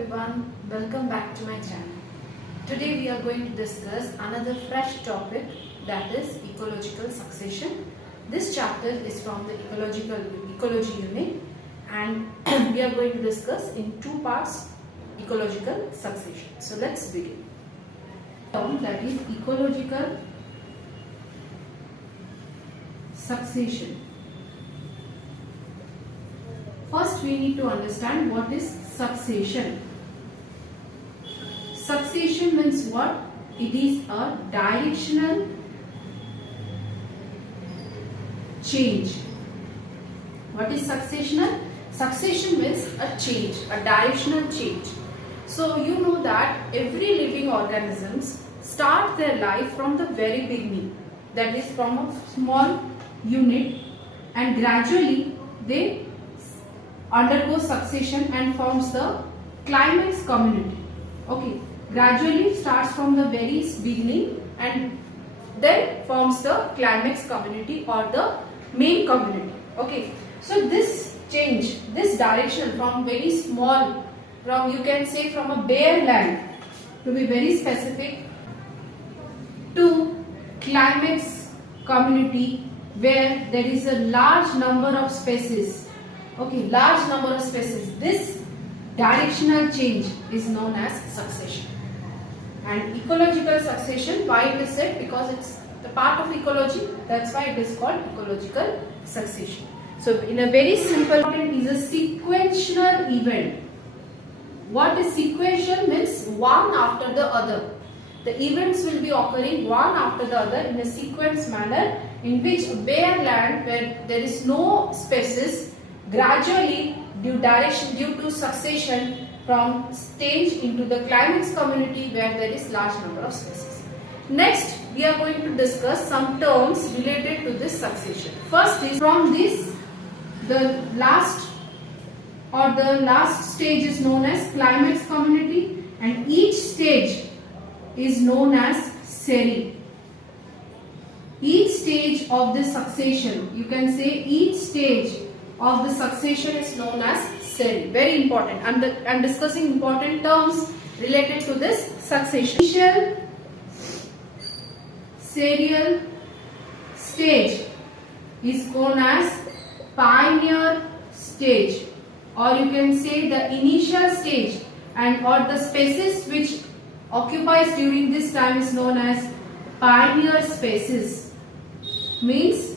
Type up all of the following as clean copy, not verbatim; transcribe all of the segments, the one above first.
everyone, welcome back to my channel. Today we are going to discuss another fresh topic, that is ecological succession. This chapter is from the ecology unit, and we are going to discuss in two parts ecological succession. So let's begin. That is ecological succession. First we need to understand what is succession. Succession means what? It is a directional change. What is successional? Succession means a change, a directional change. So you know that every living organisms start their life from the very beginning, that is from a small unit, and gradually they undergo succession and forms the climax community. Okay, gradually starts from the very beginning and then forms the climax community or the main community. Okay, so this change, this direction from very small, from you can say from a bare land, to be very specific, to climax community where there is a large number of species. Okay, large number of species. This directional change is known as succession. And ecological succession, why it is said? Because it's the part of ecology, that's why it is called ecological succession. So in a very simple, it is a sequential event. What is sequential means one after the other. The events will be occurring one after the other in a sequence manner, in which a bare land where there is no species gradually due to succession from stage into the climax community where there is large number of species. Next we are going to discuss some terms related to this succession. First is from this, the last stage is known as climax community, and each stage is known as series. Each stage of the succession, you can say each stage of the succession is known as series. Very important. I'm discussing important terms related to this succession. Initial serial stage is known as pioneer stage, or you can say the initial stage, and or the species which occupies during this time is known as pioneer species. Means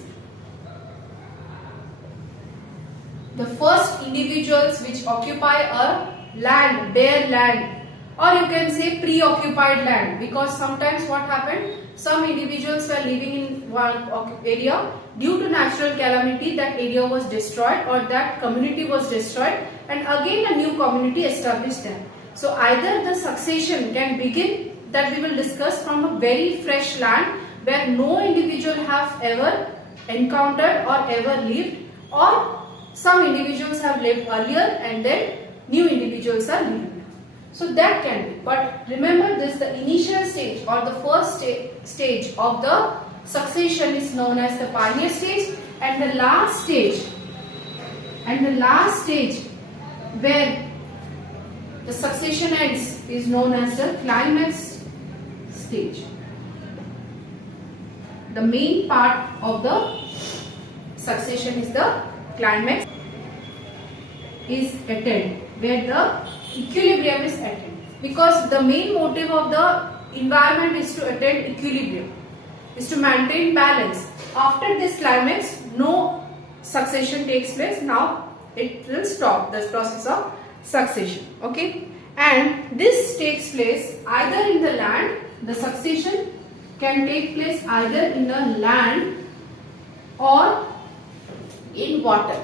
the first individuals which occupy a land, bare land, or you can say preoccupied land, because sometimes what happened, some individuals were living in one area, due to natural calamity that area was destroyed or that community was destroyed, and again a new community established there. So either the succession can begin, that we will discuss, from a very fresh land where no individual have ever encountered or ever lived, or some individuals have lived earlier and then new individuals are living. So that can be. But remember this, the initial stage or the first stage of the succession is known as the pioneer stage, and the last stage where the succession ends is known as the climax stage. The main part of the succession is the climax is attained, where the equilibrium is attained, because the main motive of the environment is to attain equilibrium, is to maintain balance. After this climax, no succession takes place. Now it will stop the process of succession. Okay, and this takes place either in the land. The succession can take place either in the land or in water.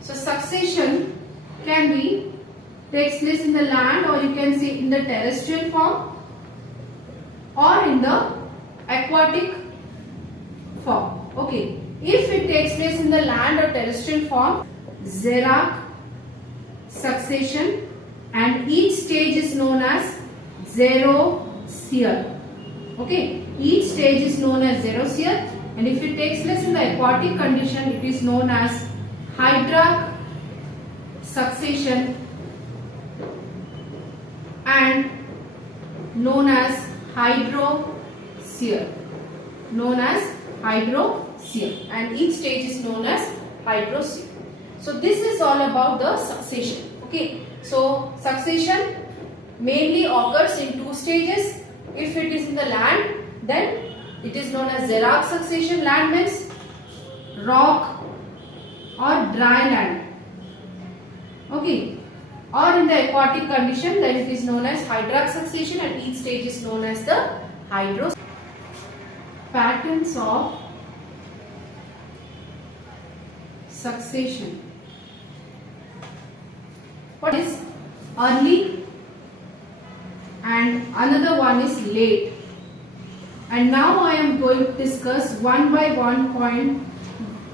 So succession takes place in the land, or you can say in the terrestrial form or in the aquatic form. Okay, if it takes place in the land or terrestrial form, xeric succession, and each stage is known as xerosphere. Okay, each stage is known as xerosphere, and if it takes place in the aquatic condition, it is known as hydraulic succession, known as hydrosphere. Known as hydrosphere, and each stage is known as hydrosphere. So this is all about the succession. Okay. So succession mainly occurs in two stages. If it is in the land, then it is known as xerox succession. Land means rock or dry land. Okay. Or in the aquatic condition, then it is known as hydraulic succession, and each stage is known as the hydrosphere. Patterns of succession. What is early and another one is late. And now I am going to discuss one by one point,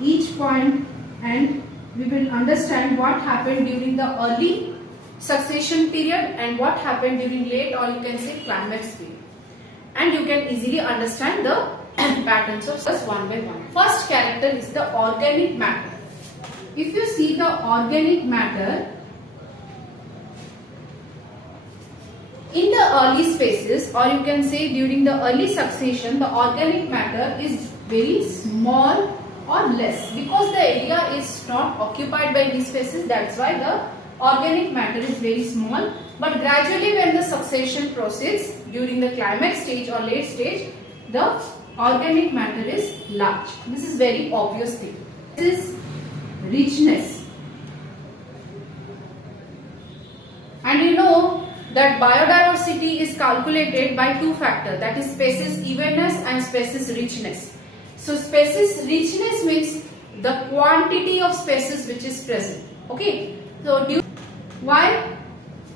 each point, and we will understand what happened during the early succession period and what happened during late, or you can say climax period. And you can easily understand the patterns of succession one by one. First character is the organic matter. If you see the organic matter, in the early spaces, or you can say during the early succession, the organic matter is very small or less, because the area is not occupied by these spaces. That's why the organic matter is very small. But gradually, when the succession proceeds during the climax stage or late stage, the organic matter is large. This is very obvious thing. This is richness. And you know that biodiversity is calculated by two factors, that is species evenness and species richness. So species richness means the quantity of species which is present. Okay. So why?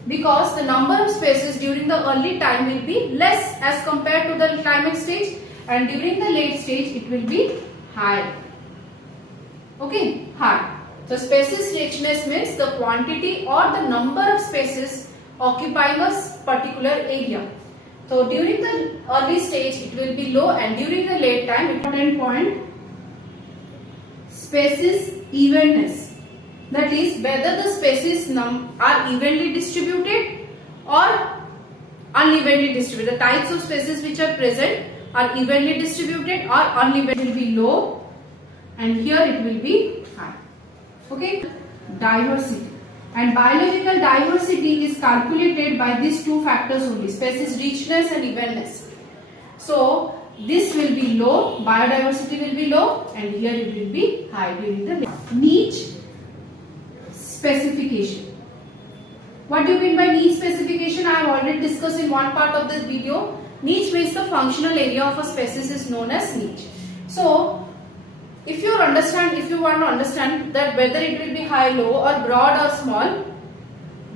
Because the number of species during the early time will be less as compared to the climax stage, and during the late stage it will be high. Okay, high. So species richness means the quantity or the number of species occupying a particular area. So during the early stage it will be low, and during the late time, important point, species evenness. That is whether the species are evenly distributed or unevenly distributed. The types of species which are present are evenly distributed or unevenly. It will be low, and here it will be high. Okay. Diversity. And biological diversity is calculated by these two factors only, species richness and evenness. So this will be low, biodiversity will be low, and here it will be high during the niche specification. What do you mean by niche specification? I have already discussed in one part of this video. Niche means the functional area of a species is known as niche. So if you want to understand that whether it will be high, low, or broad or small,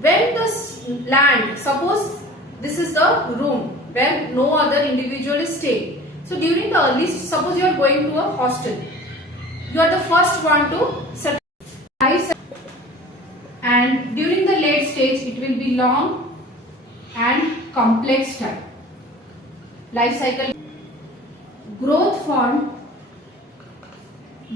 when this land, suppose this is the room where no other individual is staying. So during the early, suppose you are going to a hostel, you are the first one to settle, and during the late stage it will be long and complex time. Life cycle. Growth form.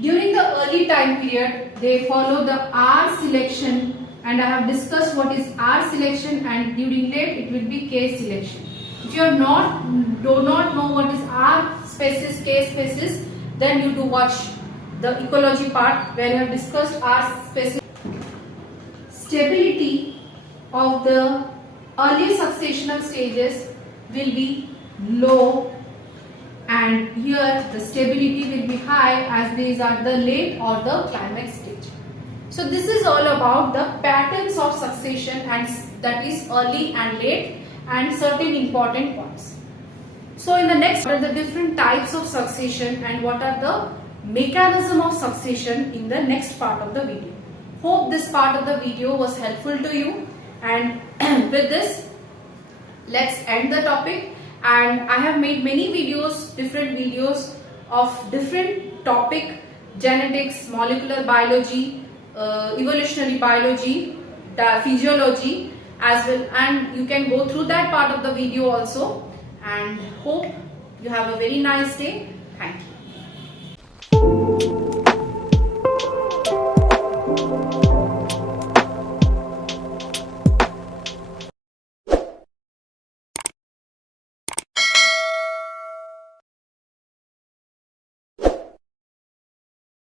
During the early time period, they follow the R selection, and I have discussed what is R selection, and during late it will be K selection. If you do not know what is R species, K species, then you do watch the ecology part where you have discussed R species. Stability of the early successional stages will be low, and here the stability will be high as these are the late or the climax stage. So this is all about the patterns of succession, and that is early and late, and certain important points. So in the next, what are the different types of succession and what are the mechanism of succession in the next part of the video. Hope this part of the video was helpful to you, and with this let's end the topic. And I have made many videos, different videos of different topic: genetics, molecular biology, evolutionary biology, physiology as well, and you can go through that part of the video also. And hope you have a very nice day. Thank you.